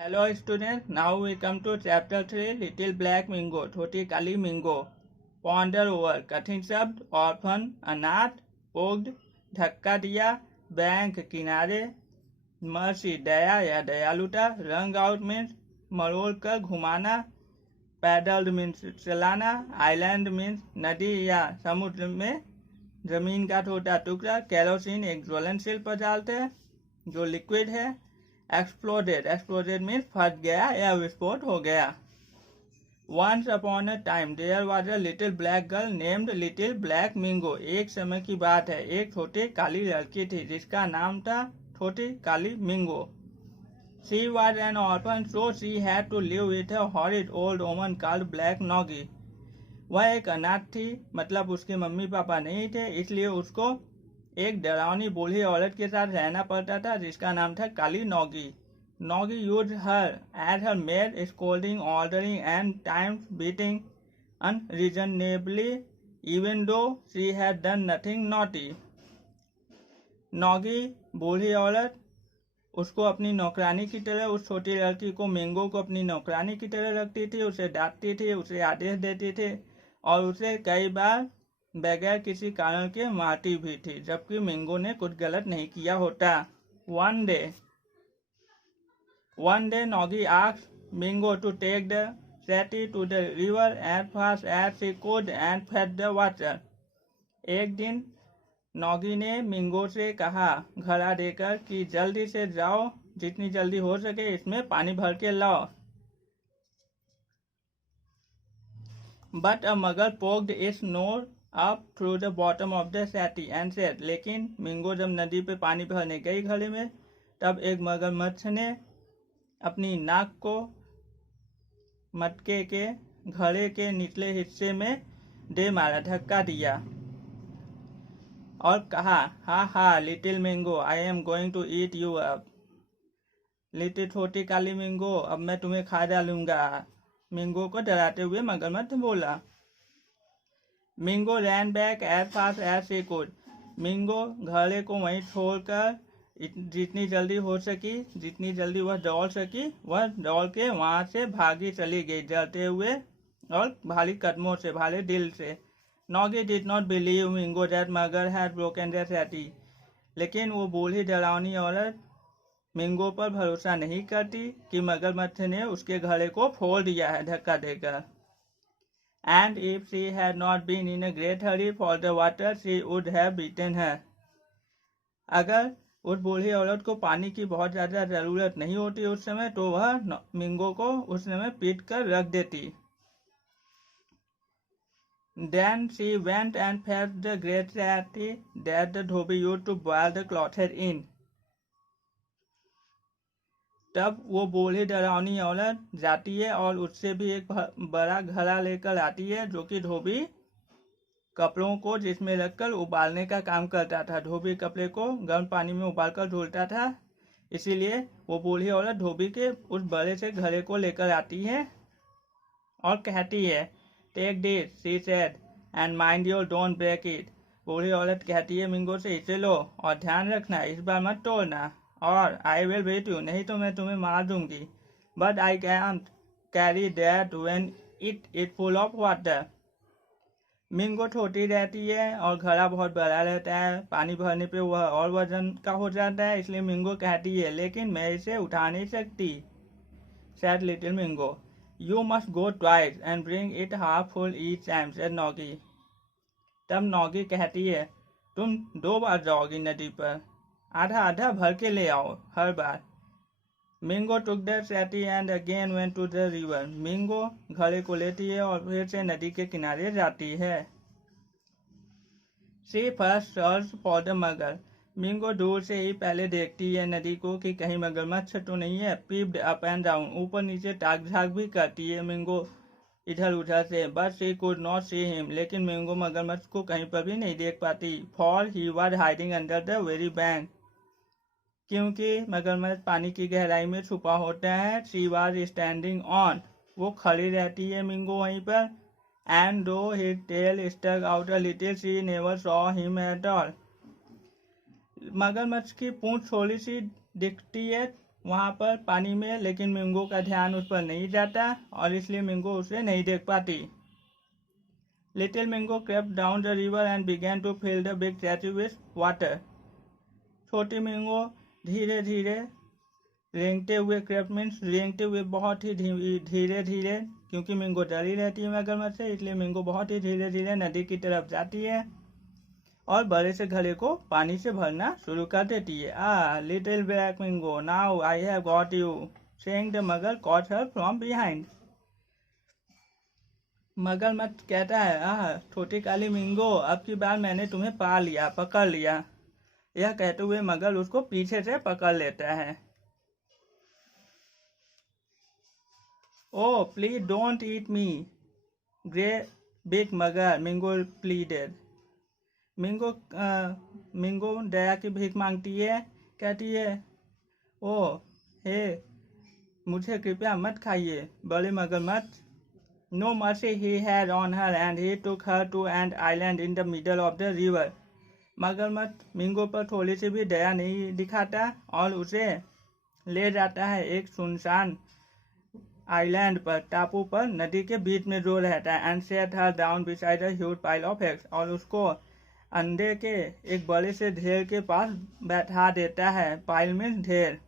Hello students, now we come to chapter 3 Little Black Mingo, छोटी काली मिंगो. Ponder over, कठिन शब्द, orphan, अनाथ, poked, धक्का दिया, बैंक किनारे, mercy दया या दयालुता, rung out means मरोड़ कर घुमाना, paddled means चलाना, island means नदी या समुद्र में जमीन का छोटा टुकड़ा, केरोसिन एक ज्वलनशील पदार्थ है जो लिक्विड है. एक्सप्लोडेड मीन्स फट गया या विस्फोट हो गया. Once upon a time there was a little black girl named little black Mingo. एक समय की बात है, एक छोटी काली लड़की थी जिसका नाम था छोटी काली Mingo. She was an orphan so she had to live with a horrid old woman called black Noggy. वह एक अनाथ थी, मतलब उसके मम्मी पापा नहीं थे, इसलिए उसको एक डरावनी बूढ़ी औरत के साथ रहना पड़ता था जिसका नाम था काली Noggy. Noggy used her as her maid, scolding, ordering and times beating unreasonably even though she had done nothing naughty. Noggy बूढ़ी औरत उसको अपनी नौकरानी की तरह, उस छोटी लड़की को मिंगो को अपनी नौकरानी की तरह रखती थी, उसे डांटती थी, उसे आदेश देती थी और उसे कई बार बगैर किसी कारण के मारती भी थी, जबकि मिंगो ने कुछ गलत नहीं किया होता. One day Noggy asked Mingo to take the chatty to the river as fast as she could and fade the water. एक दिन नॉगी ने मिंगो से कहा घड़ा देकर कि जल्दी से जाओ, जितनी जल्दी हो सके इसमें पानी भर के लाओ. But a mugger poked its nose up through the bottom of the chatty and said. लेकिन मिंगो जब नदी पे पानी भरने गई घड़े में, तब एक मगरमच्छ ने अपनी नाक को मटके के घड़े के निचले हिस्से में दे मारा, धक्का दिया और कहा ha ha little Mingo I am going to eat you up. Little छोटी काली मिंगो, अब मैं तुम्हें खा डालूंगा. मिंगो को डराते हुए मगरमच्छ बोला. Mingo ran back as fast as she could. Mingo घड़े को वहीं छोड़कर जितनी जल्दी हो सकी, जितनी जल्दी वह दौड़ सकी, वह दौड़ के वहां से भागी चली गई, डरते हुए और भारी कदमों से, भारी दिल से. नॉगी डिड नॉट बिलीव मिंगो दैट मगर हैड ब्रोकन द सैटी. लेकिन वो बूढ़ी डरावनी औरत मिंगो पर भरोसा नहीं करती कि मगरमच्छ ने उसके घड़े को फोड़ दिया है धक्का देकर. And if she had not been in a great hurry for the water, she would have beaten her. अगर उस बूढ़ी औरत को पानी की बहुत ज्यादा जरूरत नहीं होती उस समय, तो वह मिंगो को उस समय पीट कर रख देती. Then she went and fetched the great sati that the Dhobi used to boil the clothes in. तब वो बूढ़ी डरावनी औरत जाती है और उससे भी एक बड़ा घड़ा लेकर आती है जो कि धोबी कपड़ों को जिसमें रखकर उबालने का काम करता था. धोबी कपड़े को गर्म पानी में उबालकर धुलता था, इसीलिए वो बूढ़ी औरत धोबी के उस बड़े से घड़े को लेकर आती है और कहती है take this she said and mind your don't break it. बूढ़ी औरत कहती है मिंगो से इसे लो और ध्यान रखना इस बार मत तोड़ना, और आई विल बीट यू, नहीं तो मैं तुम्हें मार दूंगी. But I can't carry that when it is full of water. Mingo छोटी रहती है और घड़ा बहुत बड़ा रहता है, पानी भरने पे वह और वजन का हो जाता है, इसलिए मिंगो कहती है लेकिन मैं इसे उठा नहीं सकती. Said little Mingo. You must go twice and bring it half full each time said Noggy. तब नॉगी कहती है तुम 2 बार जाओगी नदी पर, आधा आधा भर के ले आओ हर बार. Mingo took the chatty and again went to the river. Mingo घड़े को लेती है और फिर से नदी के किनारे जाती है. She first search for the मगर. मिंगो दूर से ही पहले देखती है नदी को कि कहीं मगरमच्छ तो नहीं है. पीप्ड अप एंड डाउन, ऊपर नीचे ताक झाक भी करती है मिंगो इधर उधर से. But she could not see him. लेकिन मिंगो मगरमच्छ को कहीं पर भी नहीं देख पाती. For he was hiding under the very bank. क्योंकि मगरमच्छ पानी की गहराई में छुपा होता है. She was standing on. वो खड़ी रहती है मिंगो वहीं पर. And though his tail stuck out a little she never saw him at all. मगरमच्छ की पूंछ थोड़ी सी दिखती है वहाँ पर पानी में, लेकिन मिंगो का ध्यान उस पर नहीं जाता और इसलिए मिंगो उसे नहीं देख पाती। Little Mingo crept down the river and began to fill the big statue with water. छोटी मिंगो धीरे धीरे रेंगते हुए, क्रेप्ट मीन्स रेंगते हुए बहुत ही धीरे धीरे, क्योंकि मिंगो डरी रहती है मगरमच्छ से, इसलिए मिंगो बहुत ही धीरे धीरे नदी की तरफ जाती है और बड़े से घड़े को पानी से भरना शुरू कर देती है। Little black Mingo, now I have got you, saying the mugger caught her from behind. मगरमच्छ कहता है, छोटी काली मिंगो, अब की बार मैंने तुम्हें पा लिया, पकड़ लिया। यह कहते हुए मगर उसको पीछे से पकड़ लेता है। Oh please don't eat me, grey big मगर, मिंगो प्लीडेड। मिंगो दया की भीख मांगती है, कहती है, ओह हे, मुझे कृपया मत खाइए, बड़े मगरमच्छ। No mercy he had on her and he took her to an island in the middle of the river. मगरमच्छ मिंगो पर थोड़ी सी भी दया नहीं दिखाता और उसे ले जाता है एक सुनसान आइलैंड पर, टापू पर, नदी के बीच में जो रहता है, and set her down beside a huge pile of eggs, और उसको अंडे के एक बड़े से ढेर के पास बैठा देता है। पाइल मीन्स ढेर,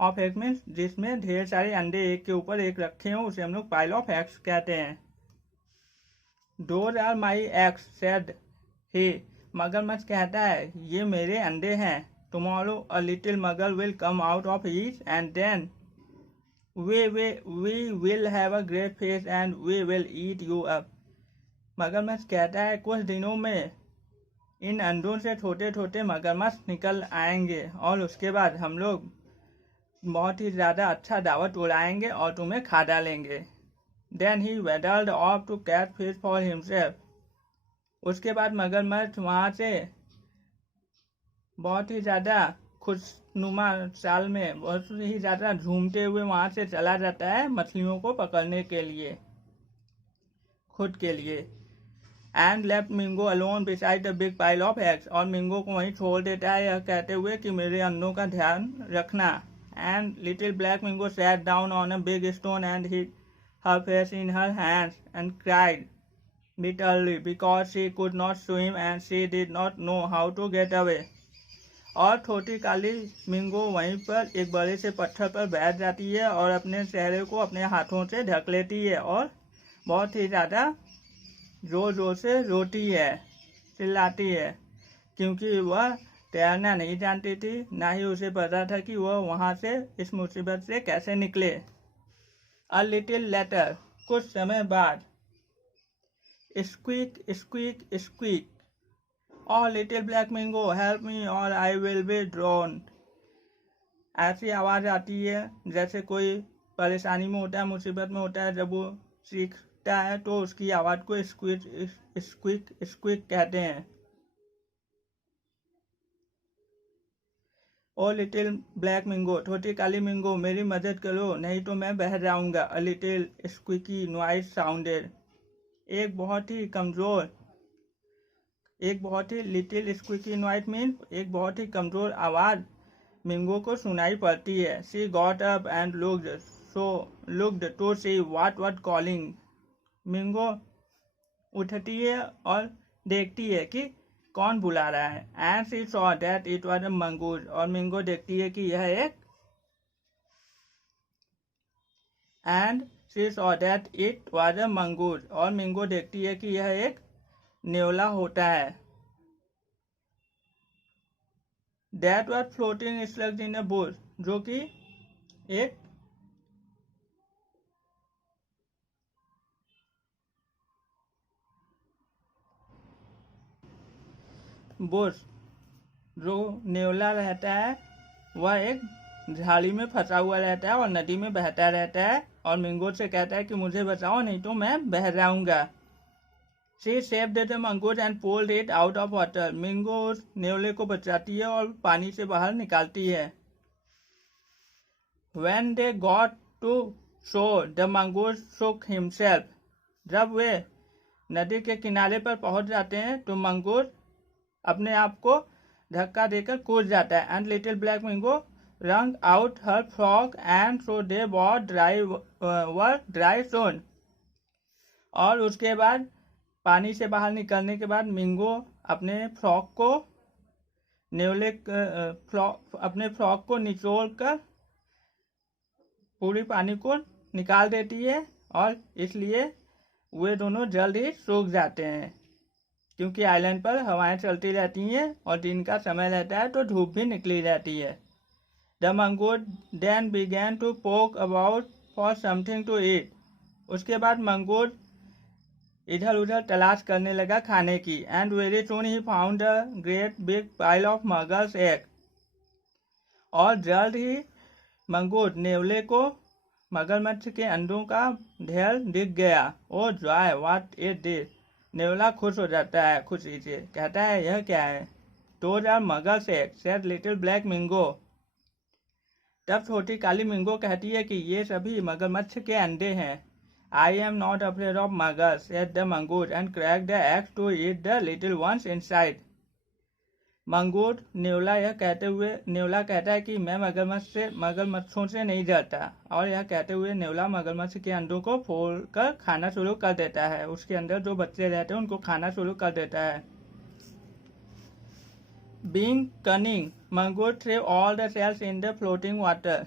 ऑफ एग मीन्स जिसमें ढेर सारे अंडे एक के ऊपर एक रखे हो, उसे हम लोग पाइल ऑफ एग्स कहते हैं। Those are my eggs said he, मगरमच्छ कहता है, ये मेरे अंडे हैं। Tomorrow a little mugger will come out of each and then we will have a great feast and we will eat you up. मगरमच्छ कहता है, कुछ दिनों में इन अंडों से छोटे छोटे मगरमच्छ निकल आएंगे और उसके बाद हम लोग बहुत ही ज़्यादा अच्छा दावत उड़ाएंगे और तुम्हें खा डालेंगे। Then he waddled off to catch fish for himself. उसके बाद मगरमच्छ वहाँ से बहुत ही ज़्यादा खुशनुमा चाल में, बहुत ही ज़्यादा झूमते हुए वहाँ से चला जाता है मछलियों को पकड़ने के लिए, खुद के लिए। And left Mingo alone beside the big pile of eggs, और मिंगो को वहीं छोड़ देता है, यह कहते हुए कि मेरे अंडों का ध्यान रखना। And little black Mingo sat down on a big stone and hid her face in her hands and cried bitterly because she could not swim and she did not know how to get away. और छोटी काली मिंगो वहीं पर एक बड़े से पत्थर पर बैठ जाती है और अपने चेहरे को अपने हाथों से ढक लेती है और बहुत ही ज़्यादा जोर जोर से रोती है, चिल्लाती है, क्योंकि वह तैरना नहीं जानती थी, ना ही उसे पता था कि वह वहाँ से इस मुसीबत से कैसे निकले। अ लिटिल लेटर, कुछ समय बाद, स्क्वीक स्क्वीक स्क्वीक, ओह लिटिल ब्लैक मिंगो हेल्प मी और आई विल बी ड्रोन। ऐसी आवाज़ आती है जैसे कोई परेशानी में होता है, मुसीबत में होता है, जब वो सीखता है तो उसकी आवाज़ को स्क्वीक स्क्वीक स्क्वीक कहते हैं। ओ लिटिल ब्लैक मिंगो, छोटी काली मिंगो, मेरी मदद करो, नहीं तो मैं बह जाऊंगा। अ लिटिल स्क्विकी नॉइज साउंडेड, एक बहुत ही लिटिल स्क्विकी नॉइज मीन एक बहुत ही कमजोर आवाज मिंगो को सुनाई पड़ती है। She got up and looked to see what calling. Mingo उठती है और देखती है कि कौन बुला रहा है। And she saw that it was a mongoose, और मिंगो देखती है कि यह एक मंगूज, और मिंगो देखती है कि यह एक नेवला होता है। That was floating slugs in a bush, जो कि एक बुश, जो नेवला रहता है वह एक झाड़ी में फंसा हुआ रहता है और नदी में बहता रहता है, और मिंगो से कहता है कि मुझे बचाओ, नहीं तो मैं बह जाऊंगा। She saved the mongoose and pulled it out of water, Mingo उस नेवले को बचाती है और पानी से बाहर निकालती है। When they got to shore, the mongoose shook himself. जब वे नदी के किनारे पर पहुंच जाते हैं तो मंगूस अपने आप को धक्का देकर कूद जाता है। And little black Mingo wrung out her frock and so they were dry soon. और उसके बाद पानी से बाहर निकलने के बाद मिंगो अपने फ्रॉक को अपने फ्रॉक को निचोड़ कर पूरी पानी को निकाल देती है और इसलिए वे दोनों जल्द ही सूख जाते हैं, क्योंकि आइलैंड पर हवाएं चलती रहती हैं और दिन का समय रहता है तो धूप भी निकली रहती है। The Mangur then began to poke about for something to eat. उसके बाद मंगूर इधर उधर तलाश करने लगा खाने की। एंड वेरी सून ही found a great big pile of mugger's egg. और जल्द ही मंगूर नेवले को मगरमच्छ के अंडों का ढेर दिख गया। ओ जॉय व्हाट इज दिस। नेवला खुश हो जाता है खुशी से, कहता है यह क्या है। Those are mugger's egg said little black Mingo. तब छोटी काली मिंगो कहती है कि ये सभी मगरमच्छ के अंडे हैं। I am not afraid of muggers said the mongoose and crack the eggs to eat the little ones inside. Mongoose नेवला कहता है कि मैं मगरमच्छों से नहीं डरता, और यह कहते हुए नेवला मगरमच्छ के अंडों को फोड़कर खाना शुरू कर देता है। उसके अंदर जो बच्चे रहते हैं उनको खाना शुरू कर देता है। Being cunning mongoose threw all the shells in the floating water.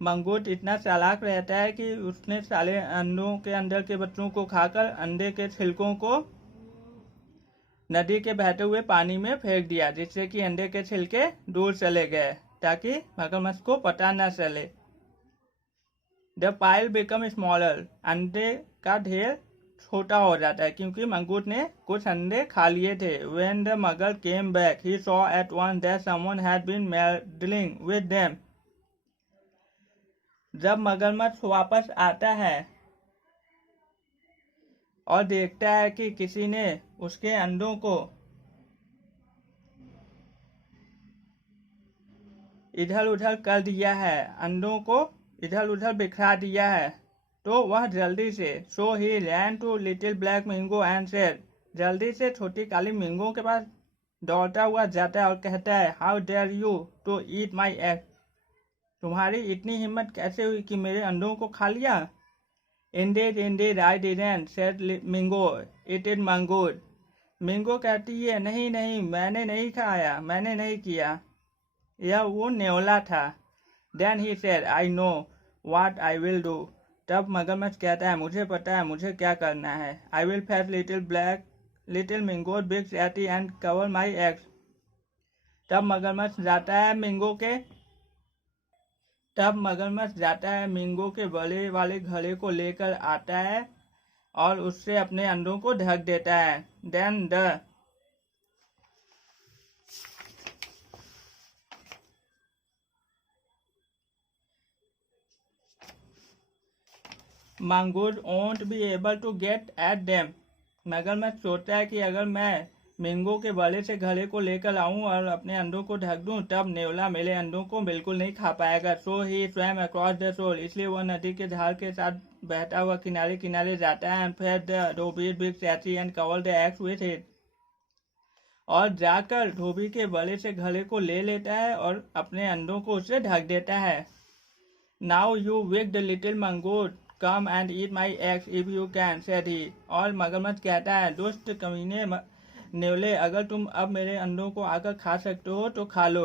Mongoose इतना चालाक रहता है कि उसने सारे अंडों के अंदर के बच्चों को खाकर अंडे के छिलकों को नदी के बहते हुए पानी में फेंक दिया, जिससे कि अंडे के छिलके दूर चले गए ताकि मगरमच्छ को पता न चले। The pile become smaller. अंडे का ढेर छोटा हो जाता है क्योंकि मंगूर ने कुछ अंडे खा लिए थे। When the mugger came back, he saw at once that someone had been meddling with them. जब मगरमच्छ वापस आता है और देखता है कि किसी ने उसके अंडों को इधर उधर कर दिया है, अंडों को इधर उधर बिखरा दिया है, तो वह जल्दी से so he ran to little black Mingo and said. जल्दी से छोटी काली मिंगो के पास दौड़ता हुआ जाता है और कहता है how dare you to eat my egg. तुम्हारी इतनी हिम्मत कैसे हुई कि मेरे अंडों को खा लिया। Indeed, I didn't, said Mingo. It is Mangoor. मिंगो कहती है नहीं मैंने नहीं खाया, मैंने नहीं किया, यह वो नेवला था। Then he said, I know what I will do. तब मगरमच्छ कहता है मुझे पता है मुझे क्या करना है। I will fetch little Mingo big fatty and cover my eggs. तब मगरमच्छ जाता है मिंगो के बड़े वाले घड़े को लेकर आता है और उससे अपने अंडों को ढक देता है। Then the मंगूर won't be able to get at them. मगरमच्छ सोचता है कि अगर मैं मिंगो के बड़े से घड़े को लेकर आऊं और अपने अंडों को ढक दूं तब नेवला मेरे अंडों को बिल्कुल नहीं खा पाएगा। सो ही स्वैम अक्रॉस द शोर। इसलिए वह नदी के धार के साथ बहता हुआ किनारे किनारे जाता है। And fade the dhobi big chatty and cover the eggs with it. और जाकर धोबी के बड़े से घड़े को ले लेता है और अपने अंडों को उससे ढक देता है। Now you wicked the little mongoose come and eat my eggs if you can, said he. और मगरमच्छ कहता है दुष्ट कमीने नेवले, अगर तुम अब मेरे अंडों को आकर खा सकते हो तो खा लो।